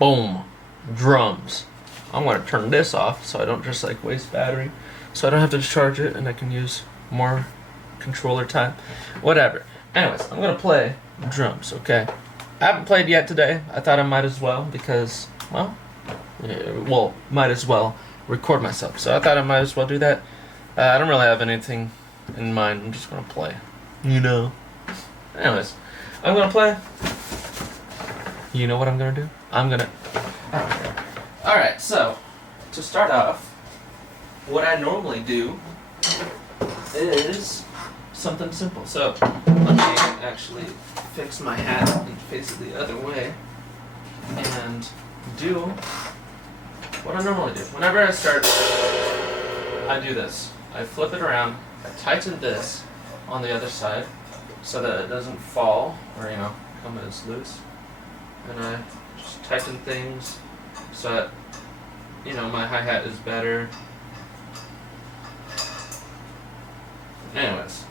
Boom. Drums. I'm going to turn this off so I don't just like waste battery. So I don't have to charge it and I can use more controller time. Whatever. Anyways, I'm going to play drums, okay? I haven't played yet today. I thought I might as well because, might as well record myself. So I thought I might as well do that. I don't really have anything in mind. I'm just going to play. You know. Anyways, I'm going to play. You know what I'm going to do? I'm going to... Alright, so, to start off, what I normally do is something simple. So, let me actually fix my hat and face it the other way and do what I normally do. Whenever I start, I do this. I flip it around, I tighten this on the other side so that it doesn't fall or, come as loose. And I just tighten things so that, my hi-hat is better. Anyways,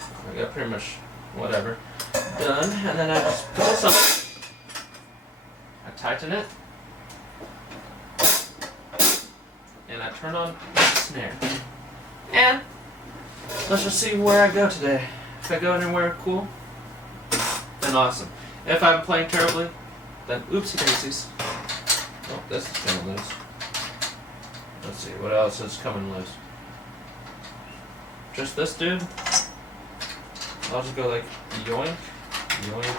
I got pretty much whatever done, and then I just put this on. I tighten it, and I turn on the snare. And let's just see where I go today. If I go anywhere cool, then awesome. If I'm playing terribly, then oopsie daisies. Oh, this is coming loose. Let's see, what else is coming loose? Just this dude. I'll just go like yoink, yoink,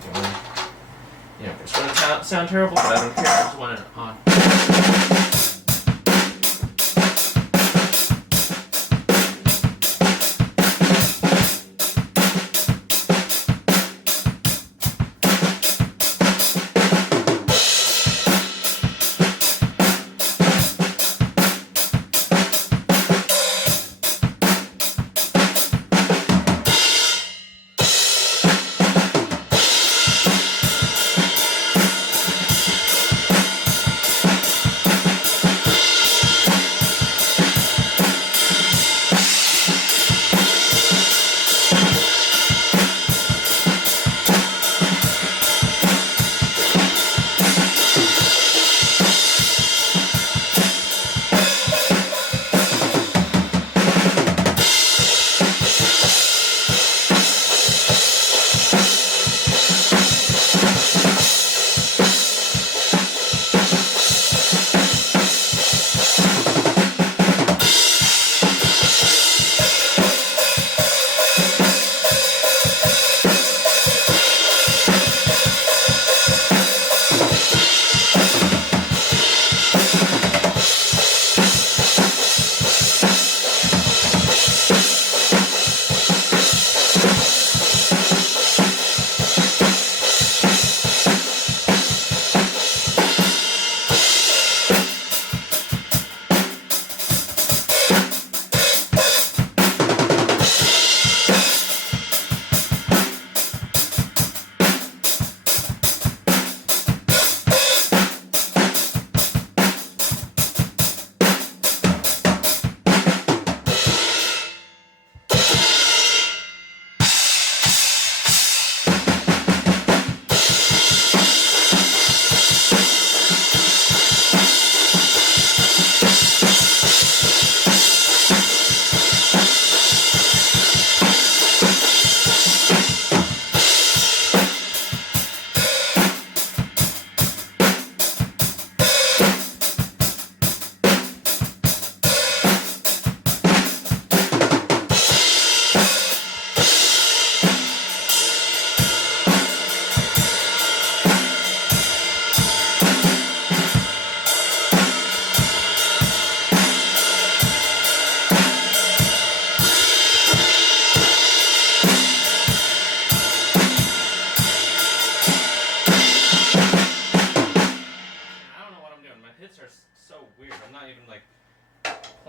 yoink. It's gonna sound terrible, but I don't care. I just want it on.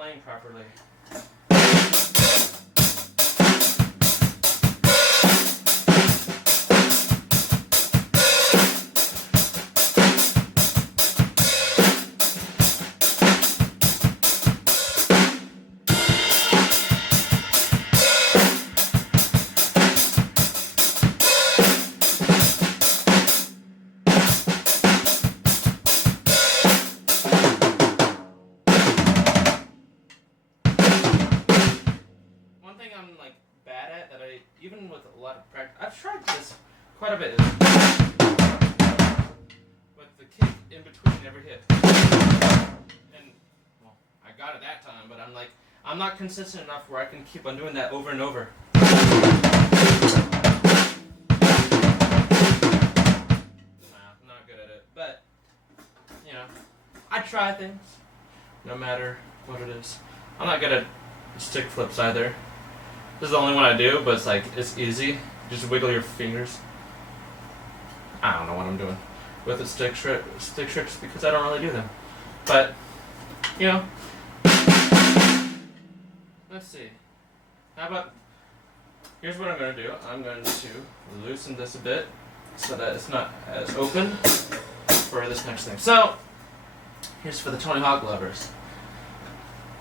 playing properly. I've tried this quite a bit. With the kick in between every hit. And, well, I got it that time, but I'm not consistent enough where I can keep on doing that over and over. Nah, not good at it. But, you know, I try things, no matter what it is. I'm not good at stick flips either. This is the only one I do, but it's easy. Just wiggle your fingers. I don't know what I'm doing with the stick tricks because I don't really do them. But, you know, let's see. How about, here's what I'm going to do. I'm going to loosen this a bit so that it's not as open for this next thing. So, here's for the Tony Hawk lovers.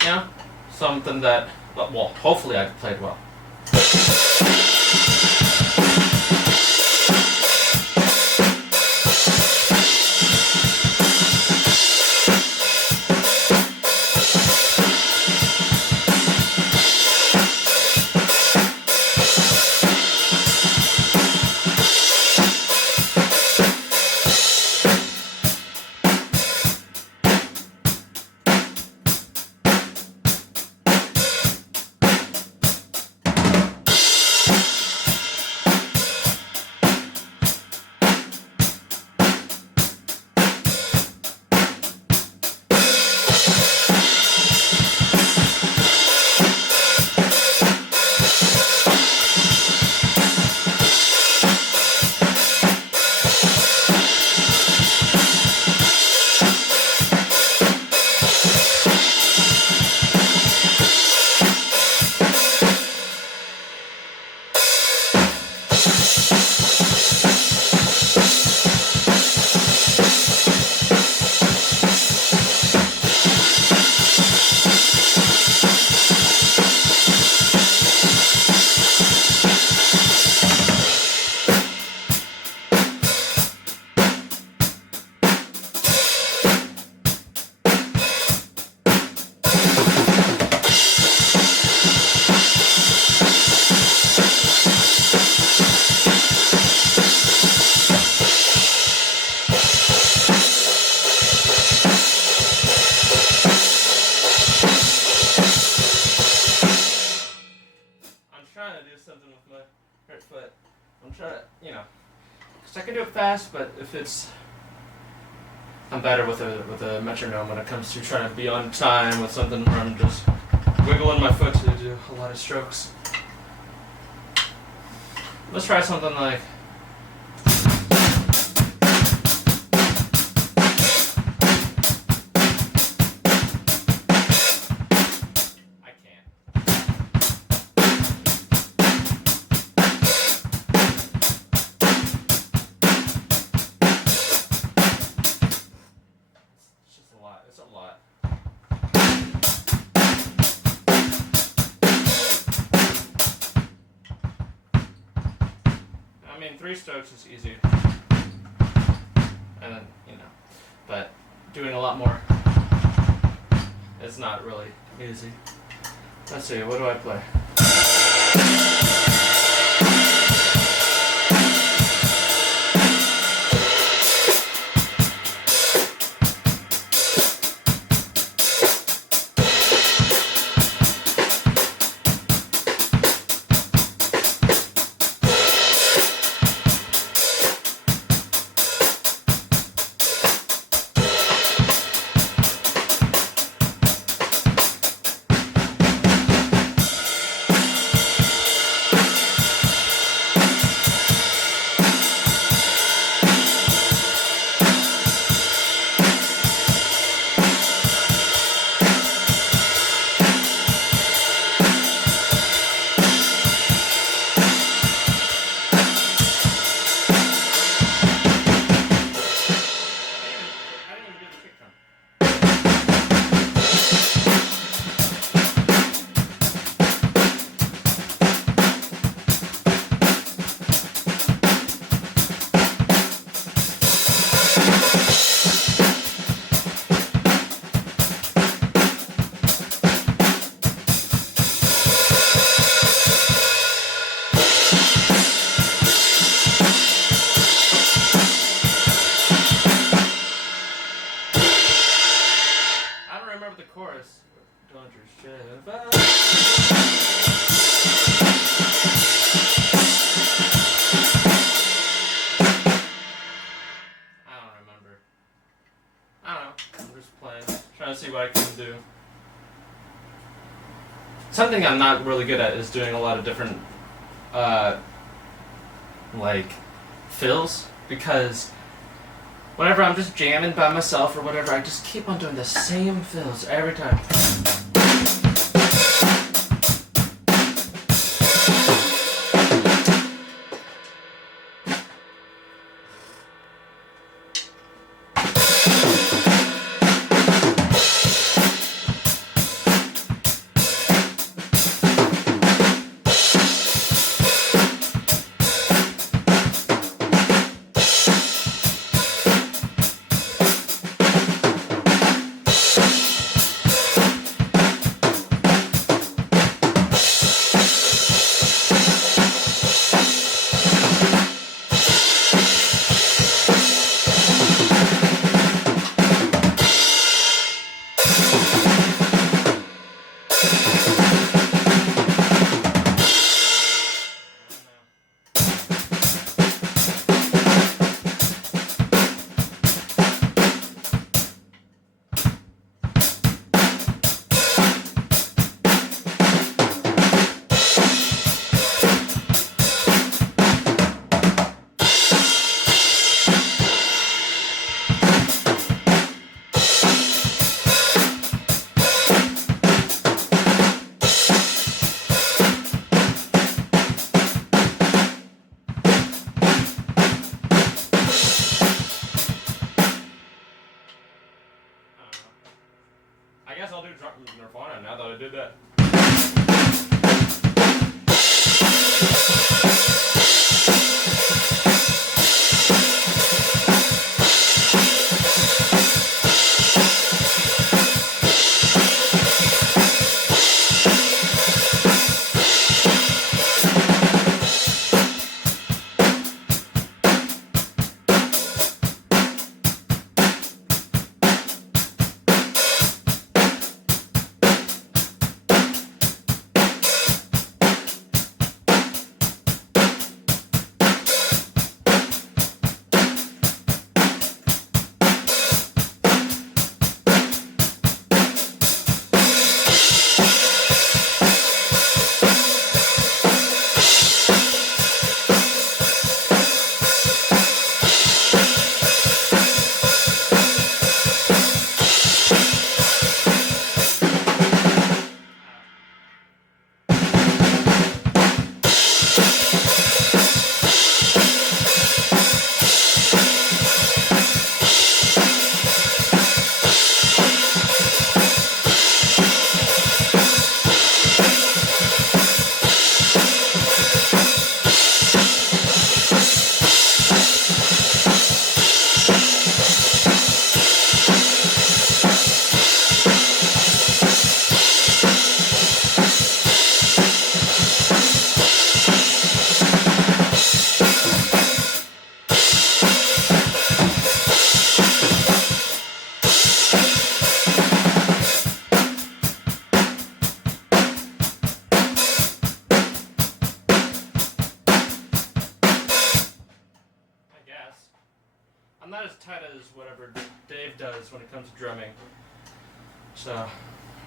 You know, something that, well, hopefully I played well. But I'm trying to, you know, because I can do it fast, but if it's, I'm better with a metronome when it comes to trying to be on time with something where I'm just wiggling my foot to do a lot of strokes. Let's try something like. It's a lot. I mean, 3 strokes is easy. And then, you know, but doing a lot more is not really easy. Let's see, what do I play? don't remember. I don't know. I'm just playing. Trying to see what I can do. Something I'm not really good at is doing a lot of different, like, fills. Because whenever I'm just jamming by myself or whatever, I just keep on doing the same fills every time. I guess I'll do Nirvana now that I did that. I'm not as tight as whatever Dave does when it comes to drumming. So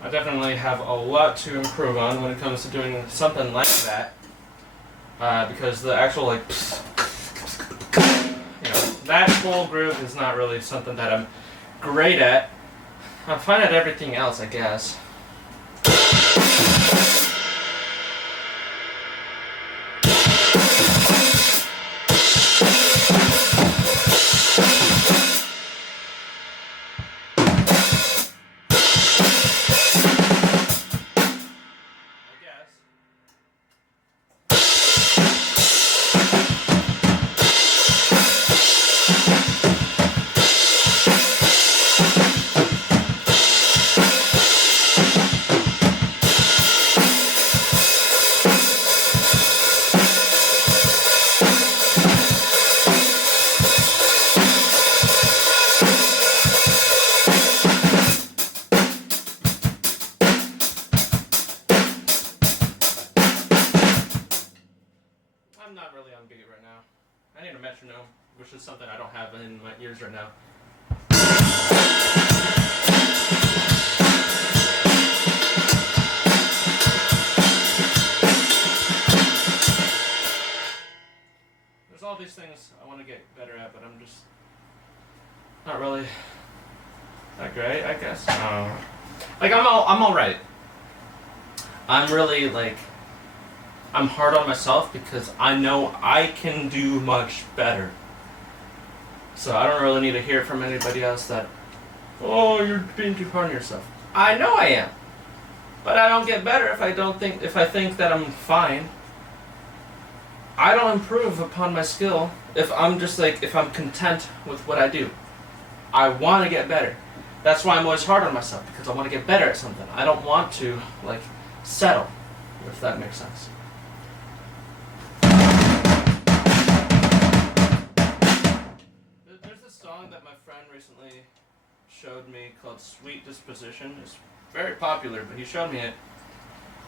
I definitely have a lot to improve on when it comes to doing something like that. Because the actual that full groove is not really something that I'm great at. I'm fine at everything else, I guess. in my ears right now. There's all these things I want to get better at, but I'm just not really that great, I guess. Like I'm all right. I'm really like I'm hard on myself because I know I can do much better. So I don't really need to hear from anybody else that, oh, you're being too hard on yourself. I know I am, but I don't get better if I think that I'm fine. I don't improve upon my skill if I'm content with what I do. I want to get better. That's why I'm always hard on myself, because I want to get better at something. I don't want to settle, if that makes sense. There's this song that my friend recently showed me called Sweet Disposition. It's very popular, but he showed me it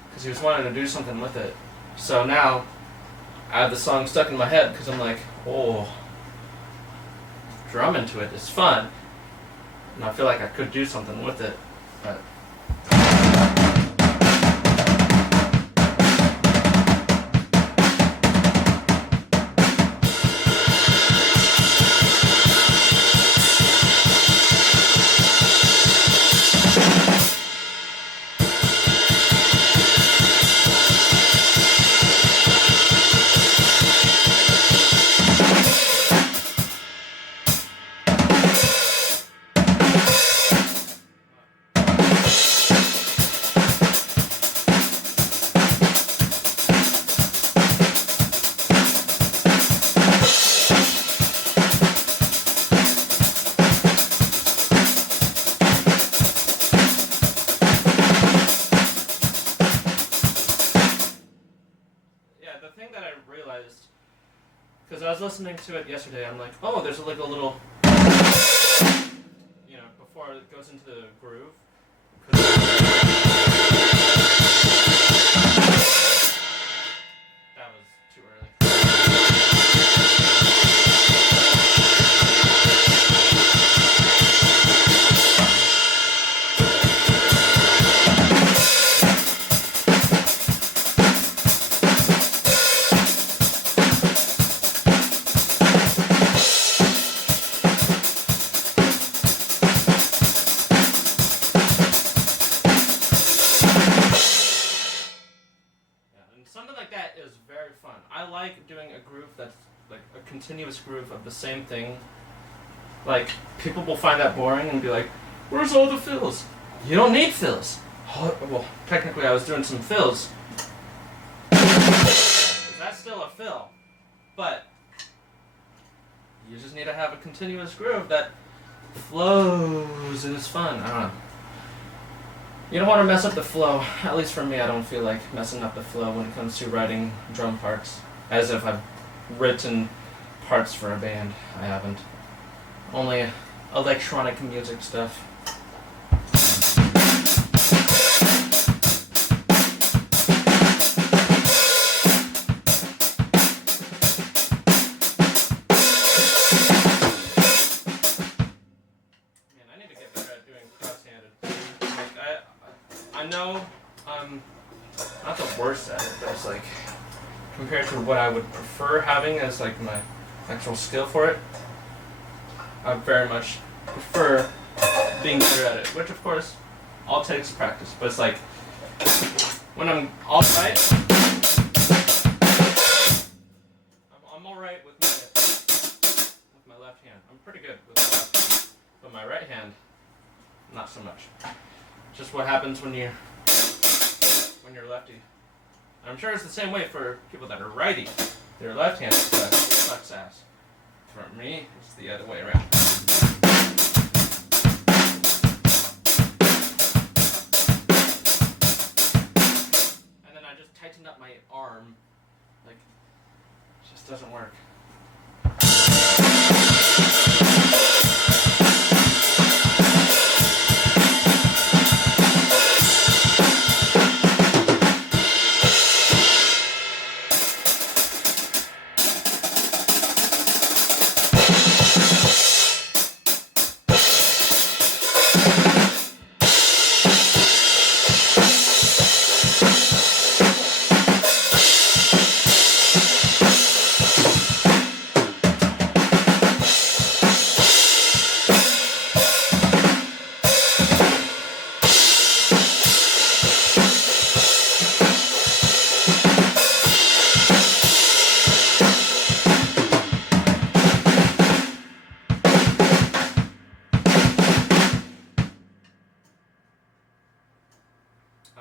because he was wanting to do something with it. So now I have the song stuck in my head because I'm like, oh, drumming to it is fun. And I feel like I could do something with it, but the thing that I realized, because I was listening to it yesterday, I'm like, oh, there's a little, before it goes into the groove. That was too early. Something like that is very fun. I like doing a groove that's like a continuous groove of the same thing. Like, people will find that boring and be like, where's all the fills? You don't need fills. Oh, well, technically I was doing some fills. That's still a fill. But you just need to have a continuous groove that flows and is fun. I don't know. You don't want to mess up the flow. At least for me, I don't feel like messing up the flow when it comes to writing drum parts. As if I've written parts for a band. I haven't. Only electronic music stuff. Man, I need to get better at doing cross-handed. I know I'm not the worst at it, but it's like, compared to what I would prefer having as like my actual skill for it, I very much prefer being better at it, which of course all takes practice, but it's like, when I'm alright, I'm alright with my left hand. I'm pretty good with my left hand, but my right hand, not so much. Just what happens when you're lefty. I'm sure it's the same way for people that are righty. They're left-handed, but it sucks ass. For me, it's the other way around. And then I just tightened up my arm. Like, it just doesn't work.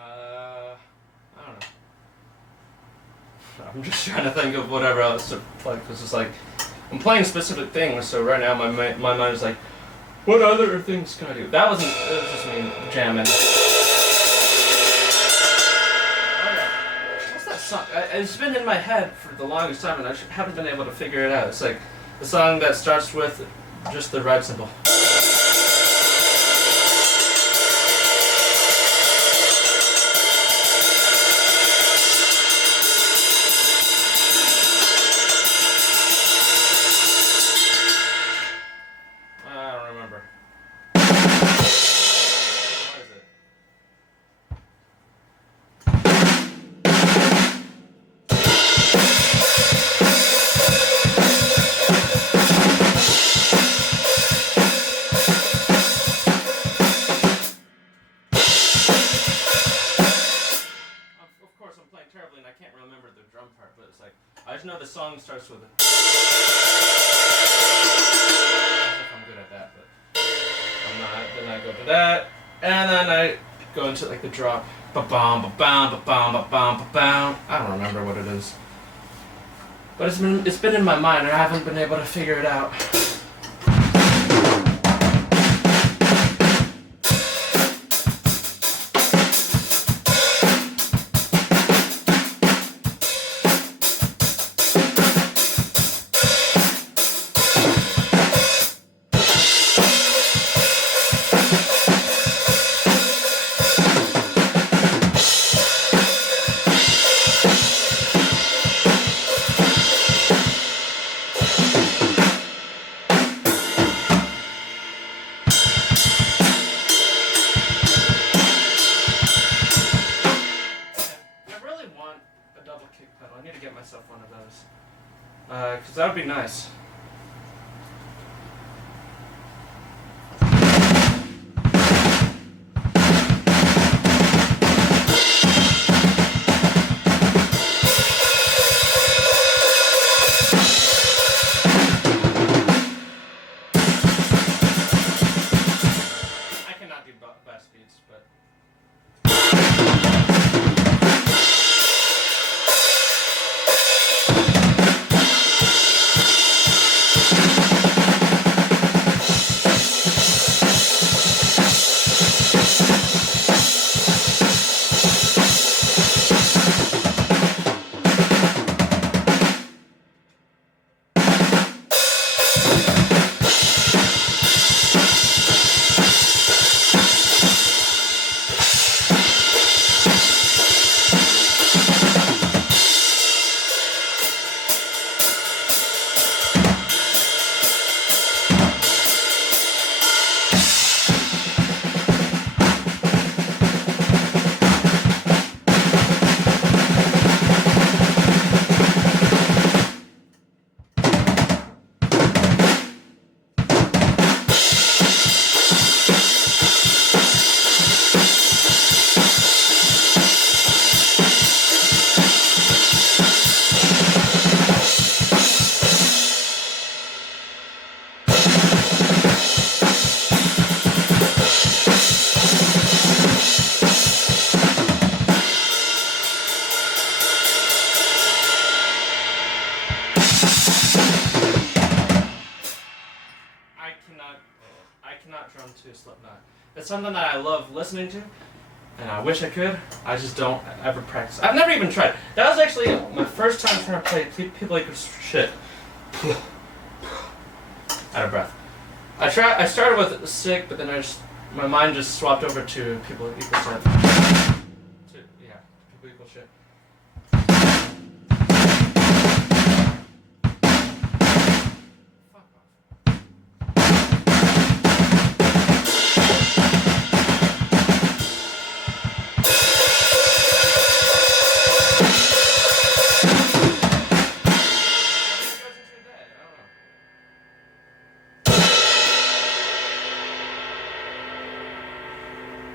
I don't know. I'm just trying to think of whatever else to play, because it's like I'm playing specific things. So right now my mind is like, what other things can I do? That wasn't. It was just me jamming. Oh yeah. What's that song? It's been in my head for the longest time, and I haven't been able to figure it out. It's like the song that starts with just the red symbol. Terribly, and I can't remember the drum part, but it's like I just know the song starts with it. I don't know if I'm good at that, but I'm not. Then I go to that, and then I go into like the drop. Ba-bam, ba-bam, ba-bam, ba-bam, ba-bam. I don't remember what it is, but it's been in my mind, and I haven't been able to figure it out. I need to get myself one of those, because that would be nice. I cannot do bass beats, but I cannot drum to Slipknot. It's something that I love listening to, and I wish I could. I just don't ever practice. I've never even tried. That was actually my first time trying to play People Like Shit. Out of breath. I started with Sick, but then my mind just swapped over to People Equal Shit. Yeah, People Equal Shit.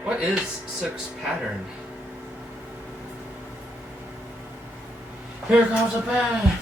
What is Sick's pattern? Here comes the band!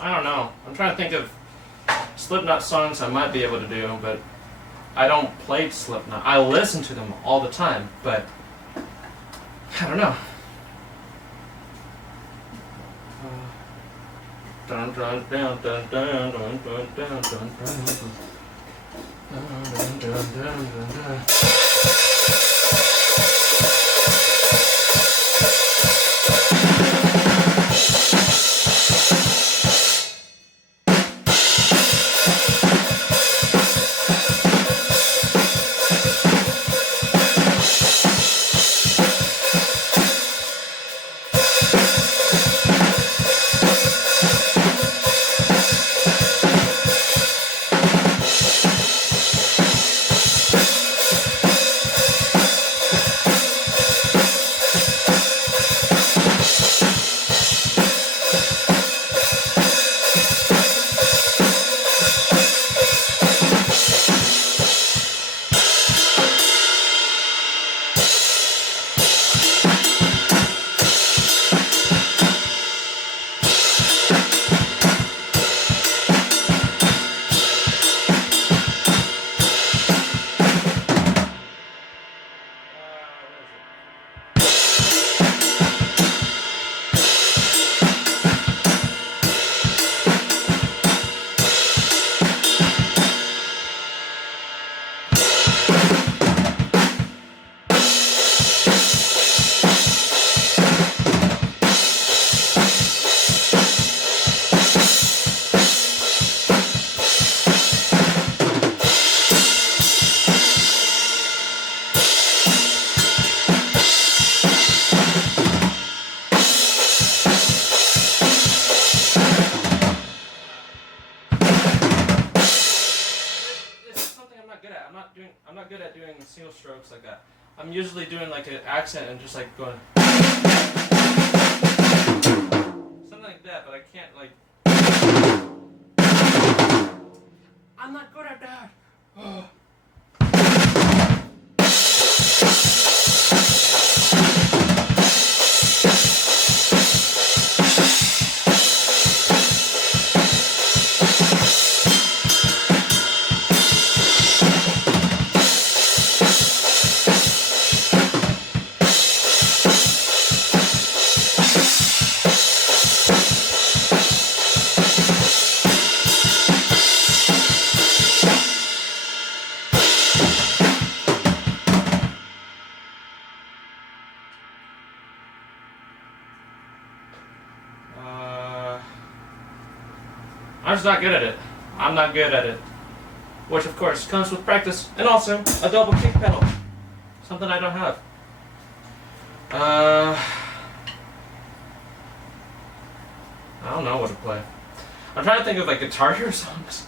I don't know. I'm trying to think of Slipknot songs I might be able to do, but I don't play Slipknot. I listen to them all the time, but I don't know. Dun dun dun dun dun dun dun dun dun dun dun dun dun. I'm not good at doing single strokes like that. I'm usually doing like an accent and just like going something like that, but I can't like. I'm not good at that. I'm just not good at it. I'm not good at it. Which of course comes with practice and also a double kick pedal. Something I don't have. I don't know what to play. I'm trying to think of like Guitar Hero songs.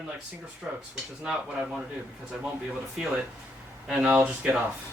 in like single strokes, which is not what I want to do because I won't be able to feel it, and I'll just get off.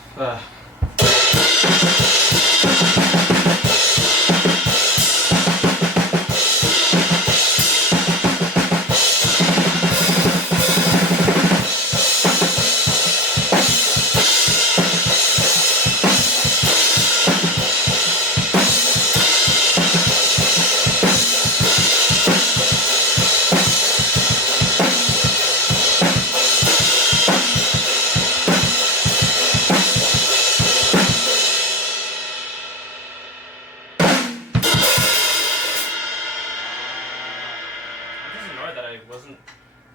Wasn't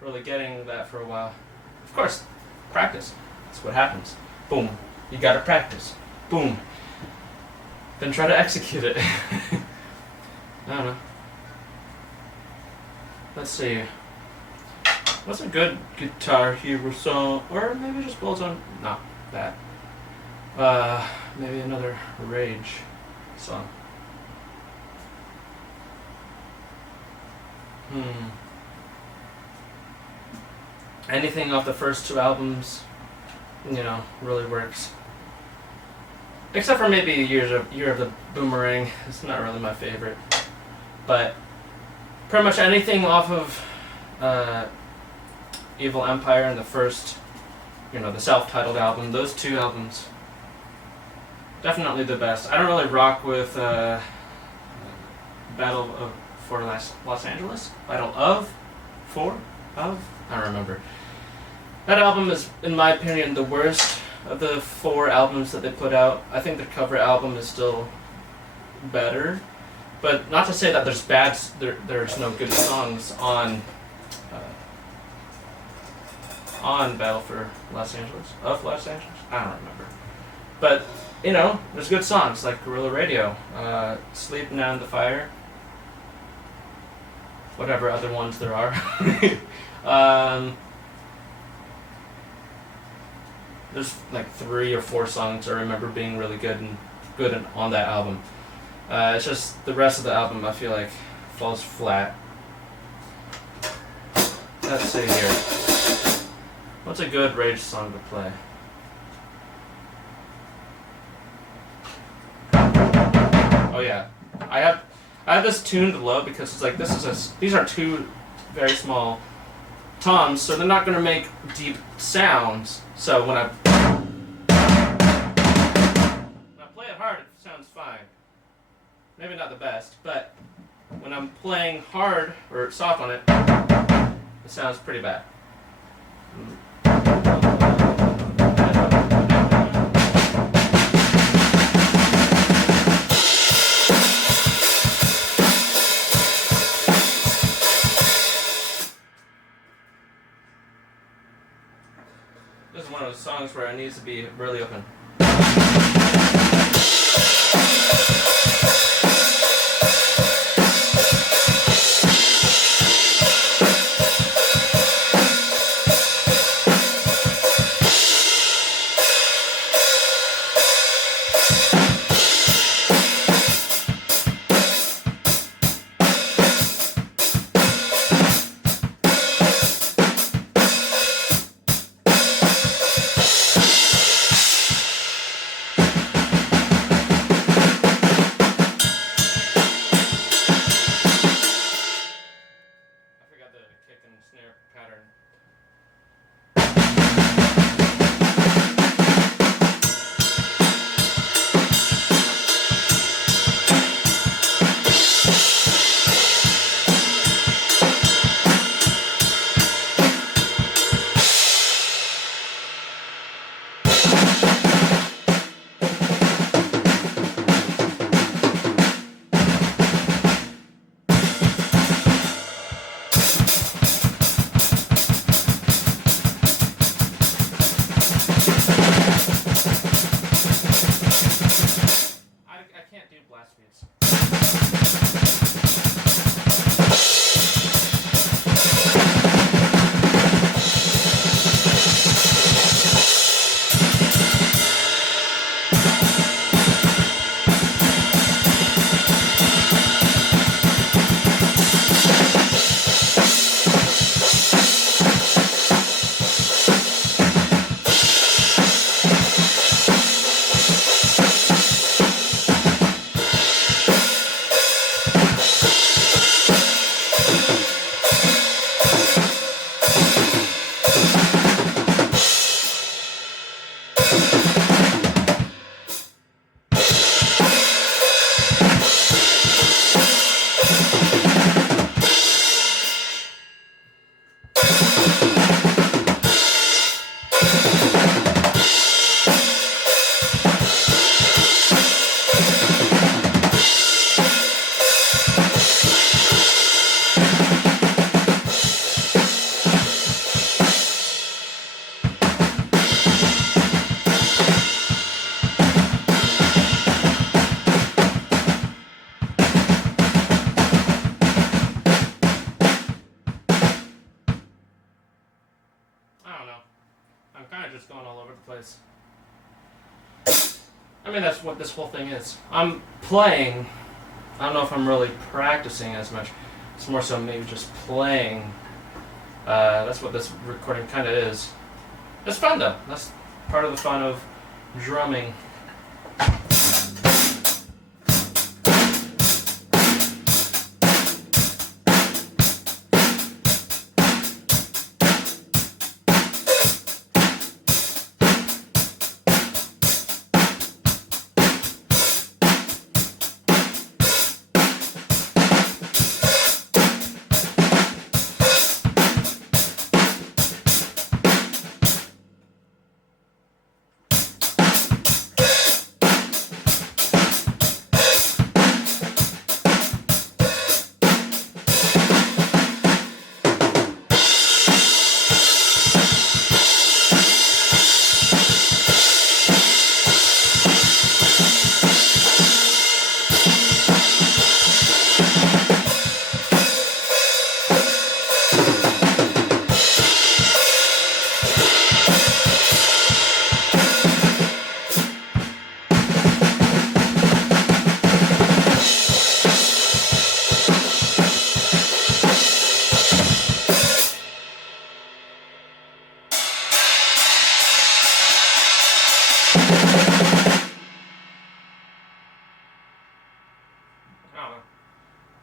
really getting that for a while. Of course, practice. That's what happens. Boom. You gotta practice. Boom. Then try to execute it. I don't know. Let's see. What's a good Guitar Hero song? Or maybe just Bullets on. No, that. Maybe another Rage song. Anything off the first two albums, really works. Except for maybe Year of the Boomerang. It's not really my favorite. But pretty much anything off of Evil Empire and the first, the self-titled album, those two albums, definitely the best. I don't really rock with Battle for Los Angeles? I don't remember. That album is, in my opinion, the worst of the 4 albums that they put out. I think the cover album is still better, but not to say that there's no good songs on Battle for Los Angeles. Of Los Angeles? I don't remember. But, there's good songs like Guerrilla Radio, Sleep Now in the Fire, whatever other ones there are. There's like 3 or 4 songs I remember being really good on that album. It's just the rest of the album I feel like falls flat. Let's see here. What's a good Rage song to play? Oh yeah, I have this tuned low because it's like these are 2 very small toms, so they're not going to make deep sounds. So when I play it hard, it sounds fine. Maybe not the best, but when I'm playing hard or soft on it, it sounds pretty bad. This is one of those songs where it needs to be really open. just going all over the place. I mean, that's what this whole thing is. I'm playing. I don't know if I'm really practicing as much. It's more so maybe just playing. That's what this recording kind of is. It's fun though. That's part of the fun of drumming.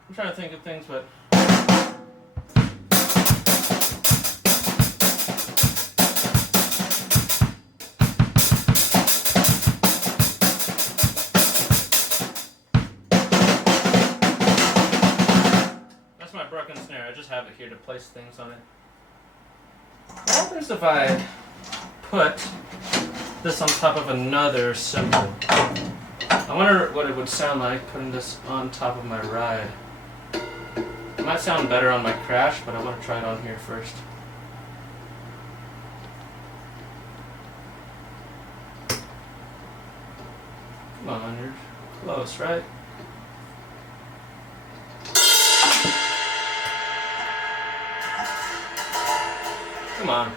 I'm trying to think of things, but that's my broken snare. I just have it here to place things on it. What happens if I put this on top of another cymbal? I wonder what it would sound like putting this on top of my ride. It might sound better on my crash, but I want to try it on here first. Come on, you're close, right? Come on.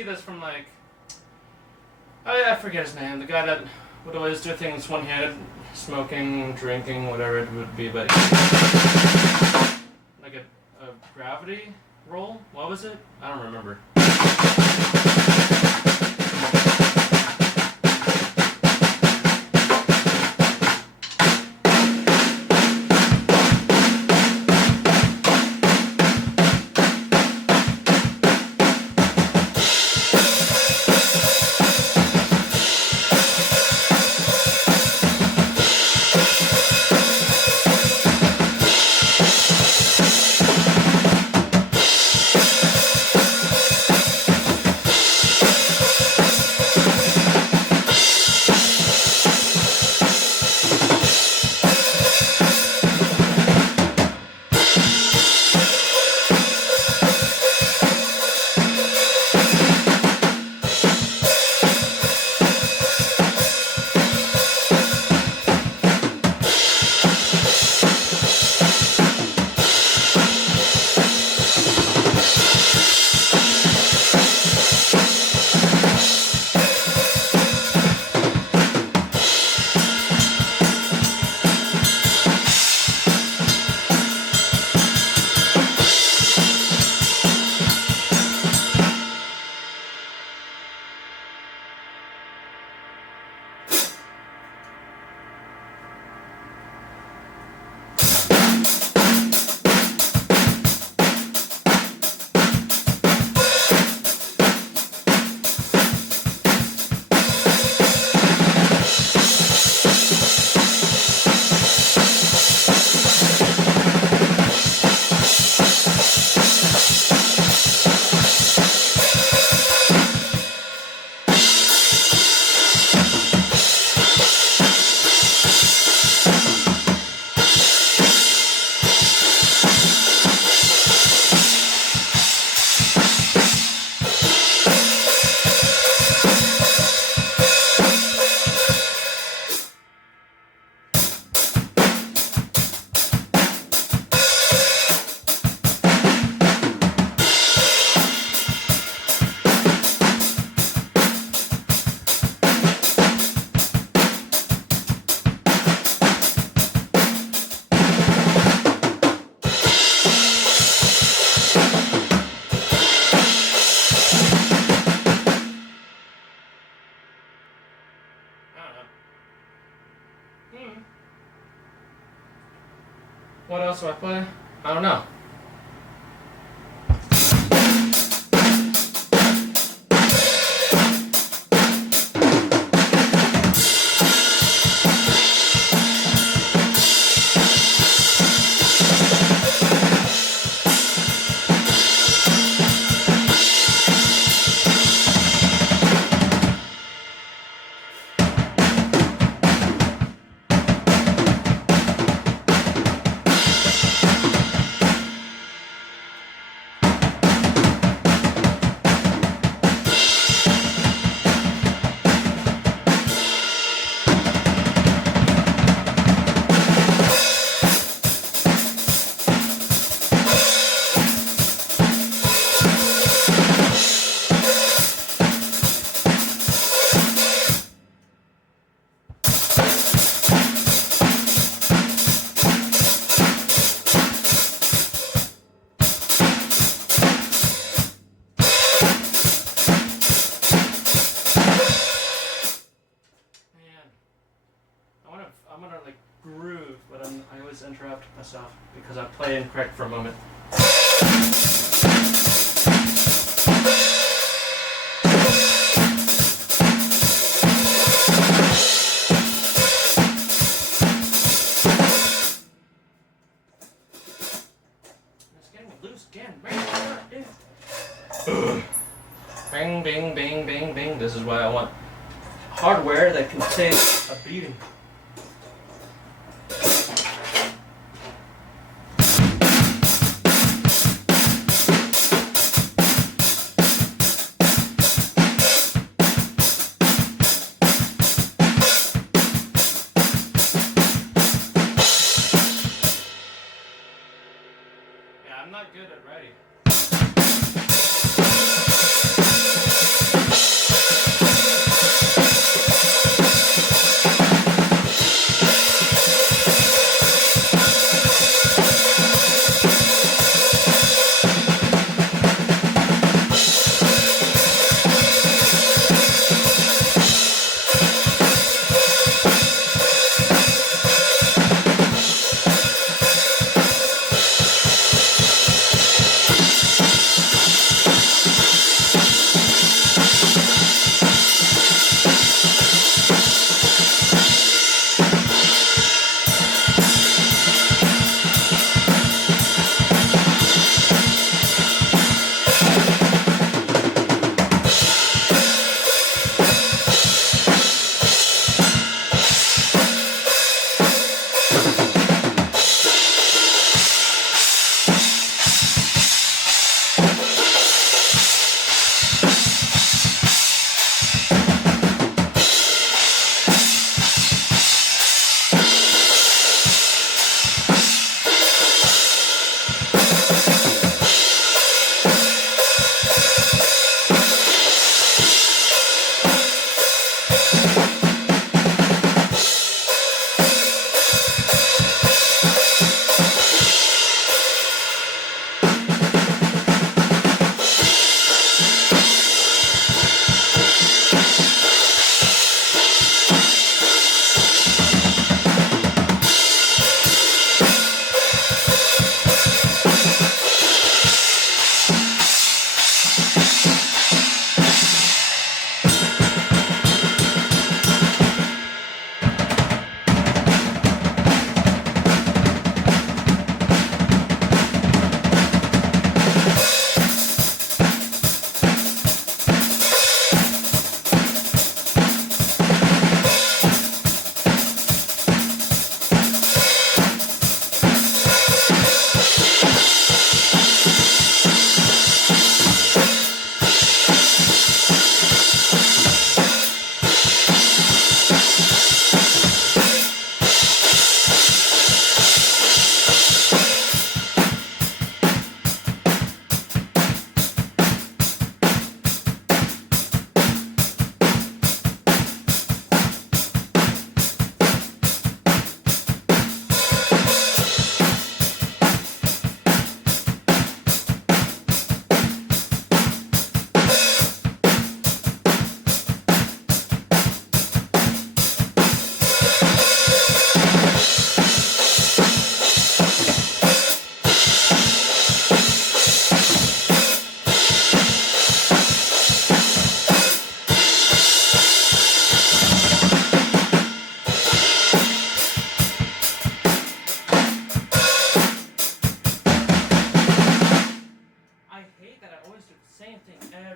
see this from like, oh yeah, I forget his name. The guy that would always do things one-handed, smoking, drinking, whatever it would be, but like a gravity roll. What was it? I don't remember. What else do I play? I don't know. I'm gonna like groove, but I always interrupt myself because I play incorrect for a moment. It's getting loose again. Bang, bang, bang, bang, bang. This is why I want hardware that can take a beating. I'm not good at writing.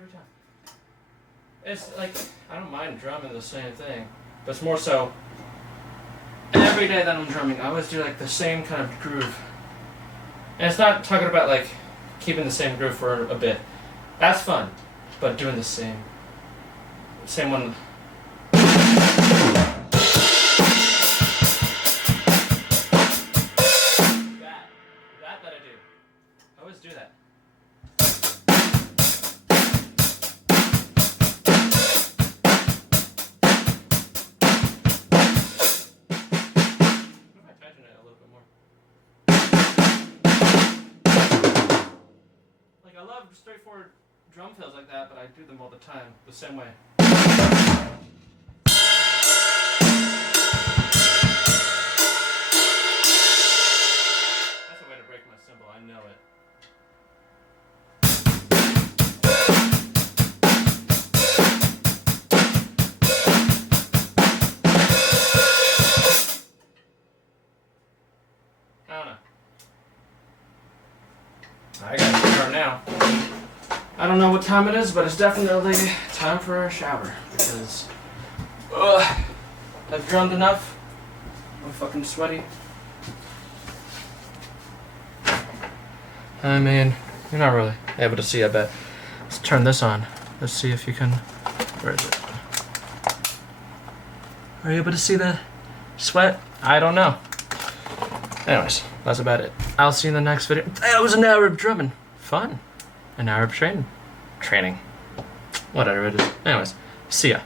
every time. It's like, I don't mind drumming the same thing, but it's more so every day that I'm drumming, I always do like the same kind of groove. And it's not talking about like keeping the same groove for a bit. That's fun, but doing the same one. That I do. I always do that. What if I tighten it a little bit more? Like, I love straightforward drum fills like that, but I do them all the time, the same way. That's a way to break my cymbal, I know it. I don't know. I gotta start now. I don't know what time it is, but it's definitely time for a shower because I've drummed enough. I'm fucking sweaty. I mean, you're not really able to see, I bet. Let's turn this on. Let's see if you can. Where is it? Are you able to see the sweat? I don't know. Anyways, that's about it. I'll see you in the next video. That was an hour of drumming. Fun. An hour of training. Whatever it is. Anyways, see ya.